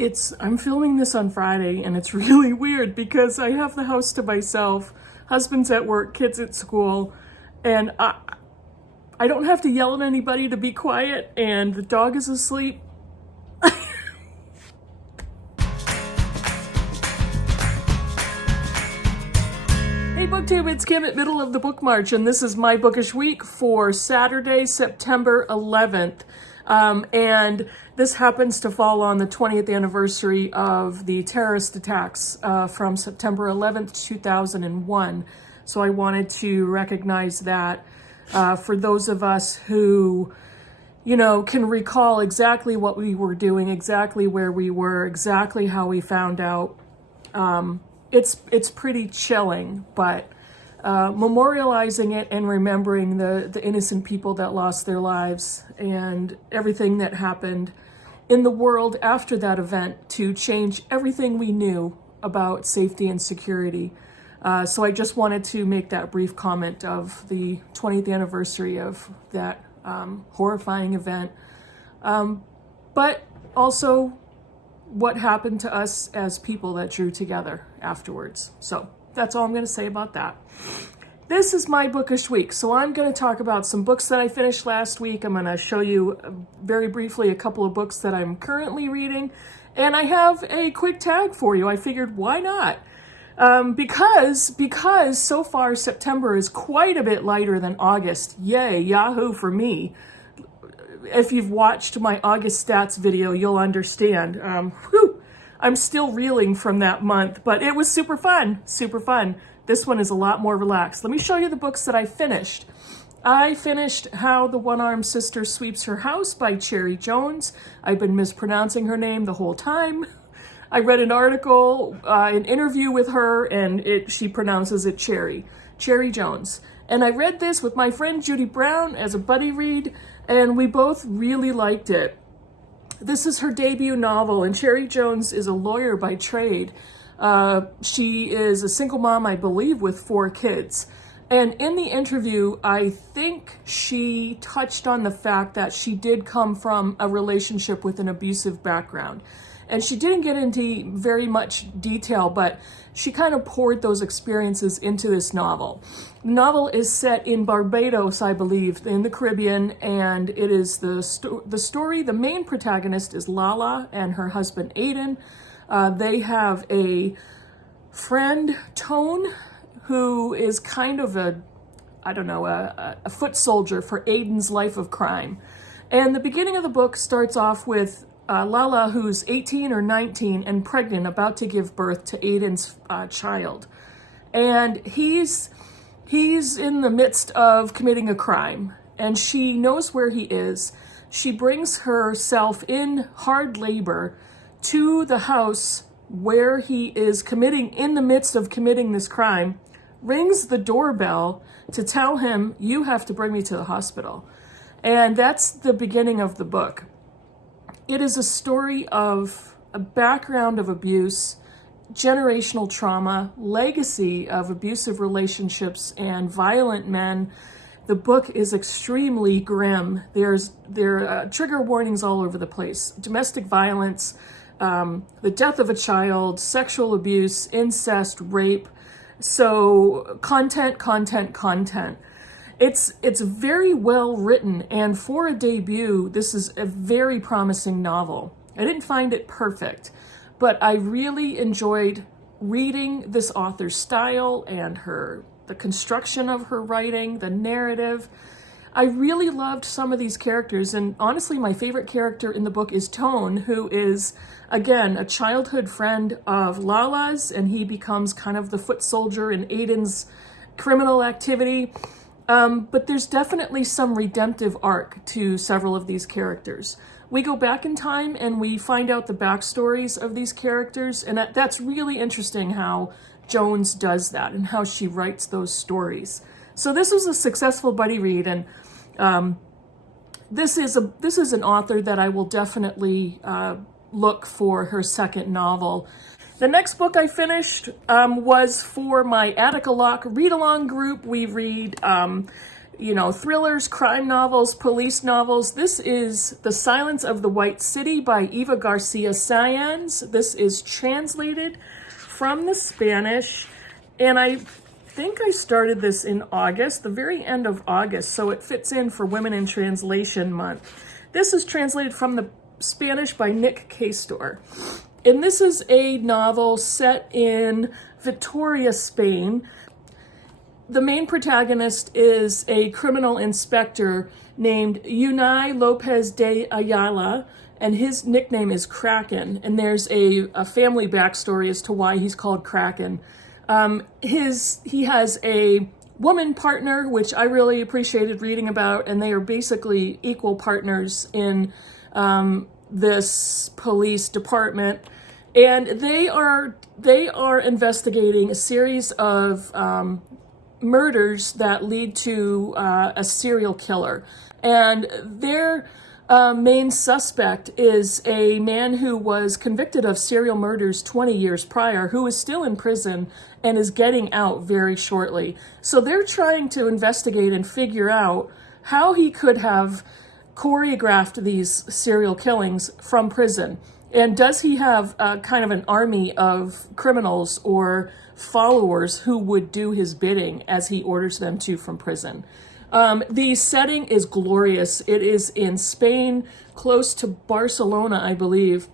I'm filming this on Friday, and it's really weird because I have the house to myself, husband's at work, kids at school, and I don't have to yell at anybody to be quiet, and the dog is asleep. Hey Booktube, it's Kim at Middle of the Book March, and this is my Bookish week for Saturday, September 11th. And this happens to fall on the 20th anniversary of the terrorist attacks from September 11th, 2001. So I wanted to recognize that for those of us who, can recall exactly what we were doing, exactly where we were, exactly how we found out. It's pretty chilling, but memorializing it and remembering the innocent people that lost their lives and everything that happened in the world after that event to change everything we knew about safety and security. So I just wanted to make that brief comment of the 20th anniversary of that horrifying event, but also what happened to us as people that drew together afterwards. So that's all I'm going to say about that. This is my Bookish week, so I'm going to talk about some books that I finished last week. I'm going to show you very briefly a couple of books that I'm currently reading, and I have a quick tag for you. I figured, why not? Because so far September is quite a bit lighter than August. Yay, yahoo for me. If you've watched my August stats video, you'll understand. I'm still reeling from that month, but it was super fun, super fun. This one is a lot more relaxed. Let me show you the books that I finished. I finished How the One-Armed Sister Sweeps Her House by Cherry Jones. I've been mispronouncing her name the whole time. I read an article, an interview with her, and she pronounces it Cherry Jones. And I read this with my friend Judy Brown as a buddy read, and we both really liked it. This is her debut novel, and Cherry Jones is a lawyer by trade. She is a single mom, I believe, with 4 kids. And in the interview, I think she touched on the fact that she did come from a relationship with an abusive background. And she didn't get into very much detail, but she kind of poured those experiences into this novel. The novel is set in Barbados, I believe, in the Caribbean, and it is the story. The main protagonist is Lala and her husband Aiden. They have a friend, Tone, who is kind of a foot soldier for Aiden's life of crime. And the beginning of the book starts off with Lala, who's 18 or 19 and pregnant, about to give birth to Aiden's child. And he's in the midst of committing a crime, and she knows where he is. She brings herself in hard labor to the house where he is in the midst of committing this crime, rings the doorbell to tell him, "You have to bring me to the hospital." And that's the beginning of the book. It is a story of a background of abuse, generational trauma, legacy of abusive relationships and violent men. The book is extremely grim. There are trigger warnings all over the place. Domestic violence, the death of a child, sexual abuse, incest, rape. So content. It's very well written, and for a debut, this is a very promising novel. I didn't find it perfect, but I really enjoyed reading this author's style and the construction of her writing, the narrative. I really loved some of these characters, and honestly, my favorite character in the book is Tone, who is, again, a childhood friend of Lala's, and he becomes kind of the foot soldier in Aiden's criminal activity. But there's definitely some redemptive arc to several of these characters. We go back in time and we find out the backstories of these characters, and that's really interesting how Jones does that and how she writes those stories. So this was a successful buddy read, and this is an author that I will definitely look for her second novel. The next book I finished was for my Attica Lock read-along group. We read thrillers, crime novels, police novels. This is The Silence of the White City by Eva Garcia Sáenz. This is translated from the Spanish, and I think I started this in August, the very end of August, so it fits in for Women in Translation Month. This is translated from the Spanish by Nick Castor. And this is a novel set in Vitoria, Spain. The main protagonist is a criminal inspector named Unai Lopez de Ayala, and his nickname is Kraken. And there's a family backstory as to why he's called Kraken. He has a woman partner, which I really appreciated reading about, and they are basically equal partners in this police department. And they are investigating a series of murders that lead to a serial killer. And their main suspect is a man who was convicted of serial murders 20 years prior, who is still in prison and is getting out very shortly. So they're trying to investigate and figure out how he could have choreographed these serial killings from prison. And does he have kind of an army of criminals or followers who would do his bidding as he orders them to from prison? The setting is glorious. It is in Spain, close to Barcelona, I believe.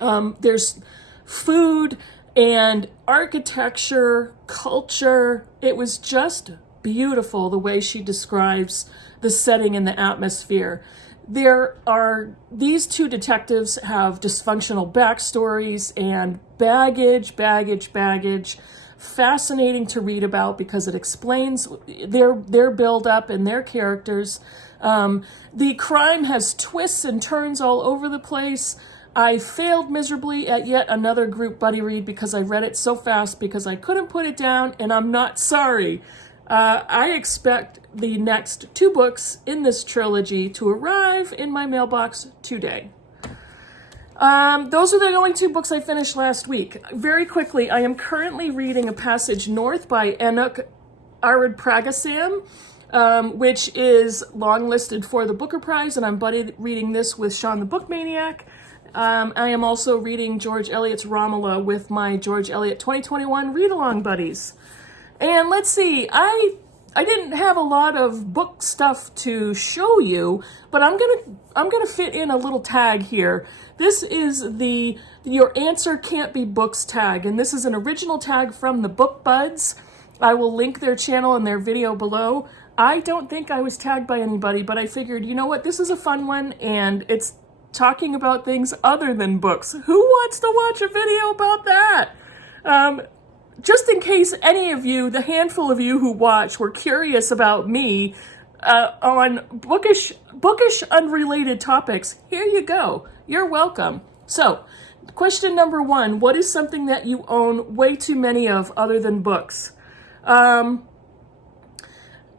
There's food and architecture, culture. It was just beautiful the way she describes the setting and the atmosphere. These two detectives have dysfunctional backstories and baggage. Fascinating to read about because it explains their build-up and their characters. The crime has twists and turns all over the place. I failed miserably at yet another group buddy read because I read it so fast because I couldn't put it down, and I'm not sorry. I expect the next 2 books in this trilogy to arrive in my mailbox today. Those are the only 2 books I finished last week. Very quickly, I am currently reading A Passage North by Anouk Arid-Pragasam, which is long-listed for the Booker Prize, and I'm buddy reading this with Sean the Book Maniac. I am also reading George Eliot's Romola with my George Eliot 2021 read-along buddies. And let's see, I didn't have a lot of book stuff to show you, but I'm gonna fit in a little tag here. This is the Your Answer Can't Be Books tag, and this is an original tag from the Book Buds. I will link their channel and their video below. I don't think I was tagged by anybody, but I figured, you know what, this is a fun one, and it's talking about things other than books. Who wants to watch a video about that? Just in case any of you, the handful of you who watch, were curious about me on bookish unrelated topics, here you go. You're welcome. So, question number 1, what is something that you own way too many of other than books?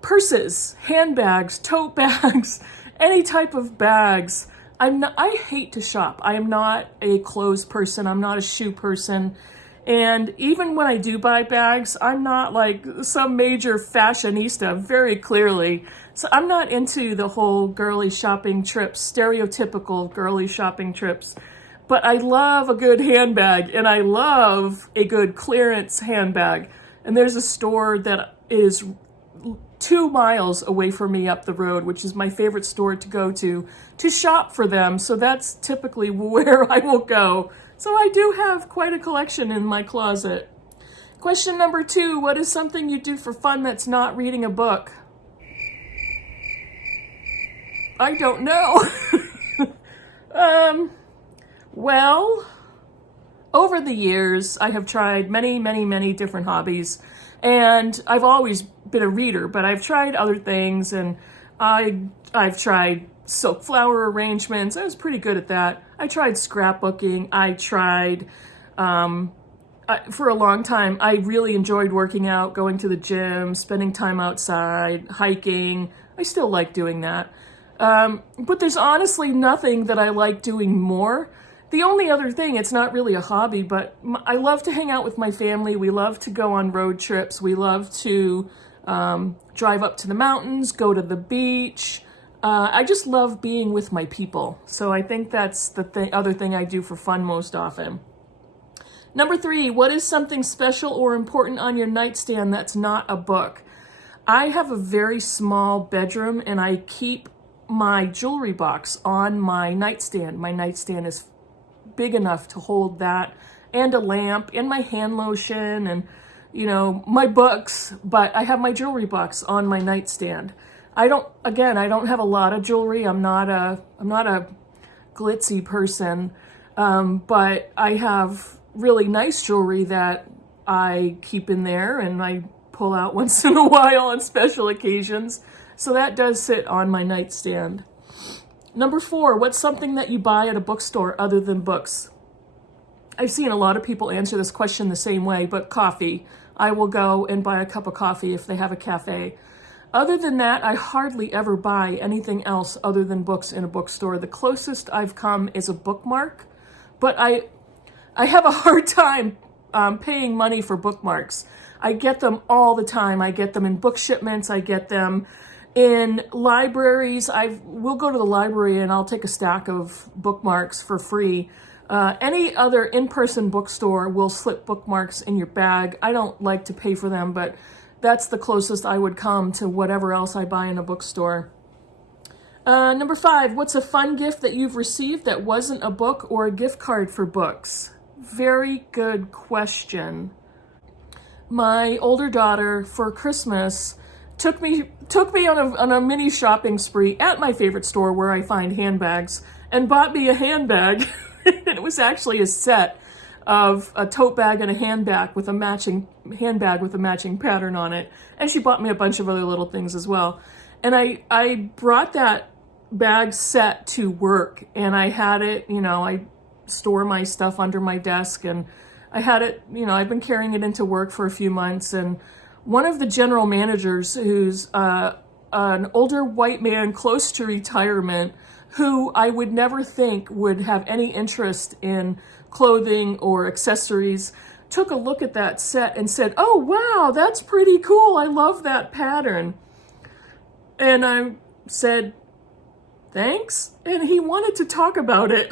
Purses, handbags, tote bags, any type of bags. I hate to shop. I am not a clothes person. I'm not a shoe person. And even when I do buy bags, I'm not like some major fashionista, very clearly. So I'm not into the whole girly shopping trips, stereotypical girly shopping trips. But I love a good handbag, and I love a good clearance handbag. And there's a store that is 2 miles away from me up the road, which is my favorite store to go to shop for them. So that's typically where I will go. So I do have quite a collection in my closet. Question number 2, what is something you do for fun that's not reading a book? I don't know. Well, over the years, I have tried many different hobbies, and I've always been a reader, but I've tried other things, and I've tried silk flower arrangements. I was pretty good at that. I tried scrapbooking. I tried, for a long time, I really enjoyed working out, going to the gym, spending time outside, hiking. I still like doing that. But there's honestly nothing that I like doing more. The only other thing, it's not really a hobby, but I love to hang out with my family. We love to go on road trips. We love to drive up to the mountains, go to the beach. I just love being with my people. So I think that's the other thing I do for fun most often. Number 3, what is something special or important on your nightstand that's not a book? I have a very small bedroom and I keep my jewelry box on my nightstand. My nightstand is big enough to hold that and a lamp and my hand lotion and, you know, my books, but I have my jewelry box on my nightstand. I don't have a lot of jewelry. I'm not a glitzy person, but I have really nice jewelry that I keep in there and I pull out once in a while on special occasions. So that does sit on my nightstand. Number 4, what's something that you buy at a bookstore other than books? I've seen a lot of people answer this question the same way, but coffee. I will go and buy a cup of coffee if they have a cafe. Other than that, I hardly ever buy anything else other than books in a bookstore. The closest I've come is a bookmark, but I have a hard time paying money for bookmarks. I get them all the time. I get them in book shipments. I get them in libraries. We'll go to the library and I'll take a stack of bookmarks for free. Any other in-person bookstore will slip bookmarks in your bag. I don't like to pay for them, but that's the closest I would come to whatever else I buy in a bookstore. Number 5, what's a fun gift that you've received that wasn't a book or a gift card for books? Very good question. My older daughter for Christmas took me on a mini shopping spree at my favorite store where I find handbags and bought me a handbag. It was actually a set of a tote bag and a handbag with a matching pattern on it. And she bought me a bunch of other little things as well. And I brought that bag set to work and I had it, you know, I store my stuff under my desk and I had it, you know, I've been carrying it into work for a few months, and one of the general managers, who's an older white man close to retirement, who I would never think would have any interest in clothing or accessories, took a look at that set and said, "Oh, wow, that's pretty cool. I love that pattern." And I said, "Thanks." And he wanted to talk about it.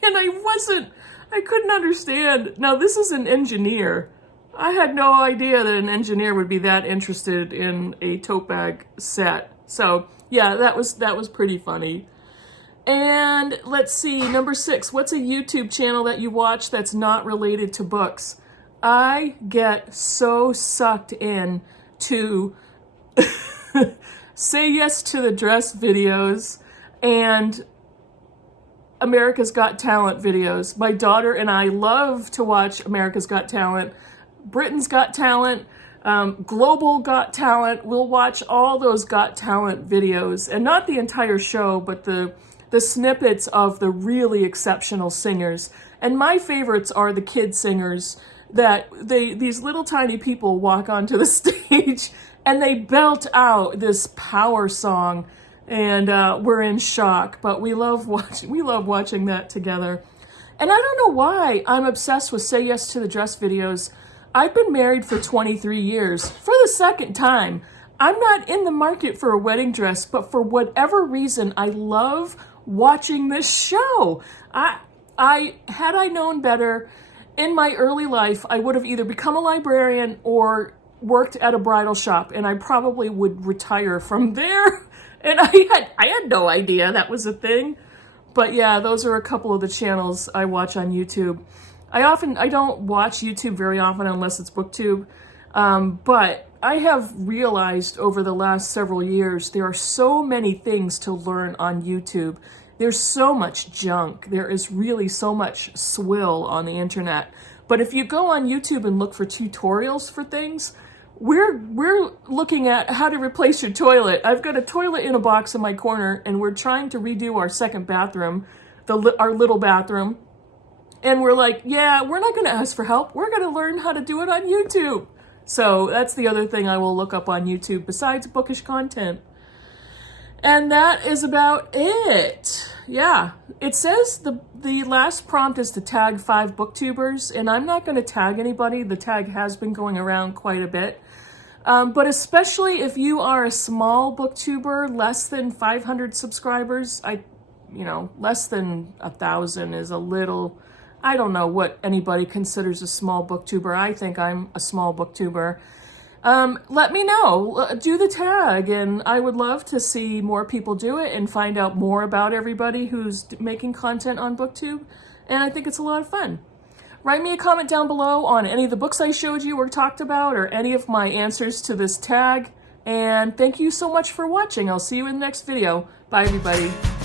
And I couldn't understand. Now, this is an engineer. I had no idea that an engineer would be that interested in a tote bag set. So yeah, that was pretty funny. And let's see, number 6, what's a YouTube channel that you watch that's not related to books? I get so sucked in to Say Yes to the Dress videos and America's Got Talent videos. My daughter and I love to watch America's Got Talent, Britain's Got Talent, Global Got Talent. We'll watch all those Got Talent videos, and not the entire show, but the snippets of the really exceptional singers. And my favorites are the kid singers that these little tiny people walk onto the stage and they belt out this power song, and we're in shock, but we love watching that together. And I don't know why I'm obsessed with Say Yes to the Dress videos. I've been married for 23 years. For the second time, I'm not in the market for a wedding dress, but for whatever reason, I love watching this show. Had I known better in my early life, I would have either become a librarian or worked at a bridal shop, and I probably would retire from there. And I had no idea that was a thing. But yeah, those are a couple of the channels I watch on YouTube. I don't watch YouTube very often unless it's BookTube. But I have realized over the last several years, there are so many things to learn on YouTube. There's so much junk. There is really so much swill on the internet. But if you go on YouTube and look for tutorials for things, we're looking at how to replace your toilet. I've got a toilet in a box in my corner, and we're trying to redo our second bathroom, our little bathroom. And we're like, yeah, we're not going to ask for help. We're going to learn how to do it on YouTube. So that's the other thing I will look up on YouTube besides bookish content. And that is about it. Yeah, it says the last prompt is to tag 5 booktubers, and I'm not going to tag anybody. The tag has been going around quite a bit. But especially if you are a small booktuber, less than 500 subscribers, less than 1,000 is a little, I don't know what anybody considers a small booktuber. I think I'm a small booktuber. Let me know, do the tag, and I would love to see more people do it and find out more about everybody who's making content on BookTube, and I think it's a lot of fun. Write me a comment down below on any of the books I showed you or talked about, or any of my answers to this tag, and thank you so much for watching. I'll see you in the next video. Bye, everybody.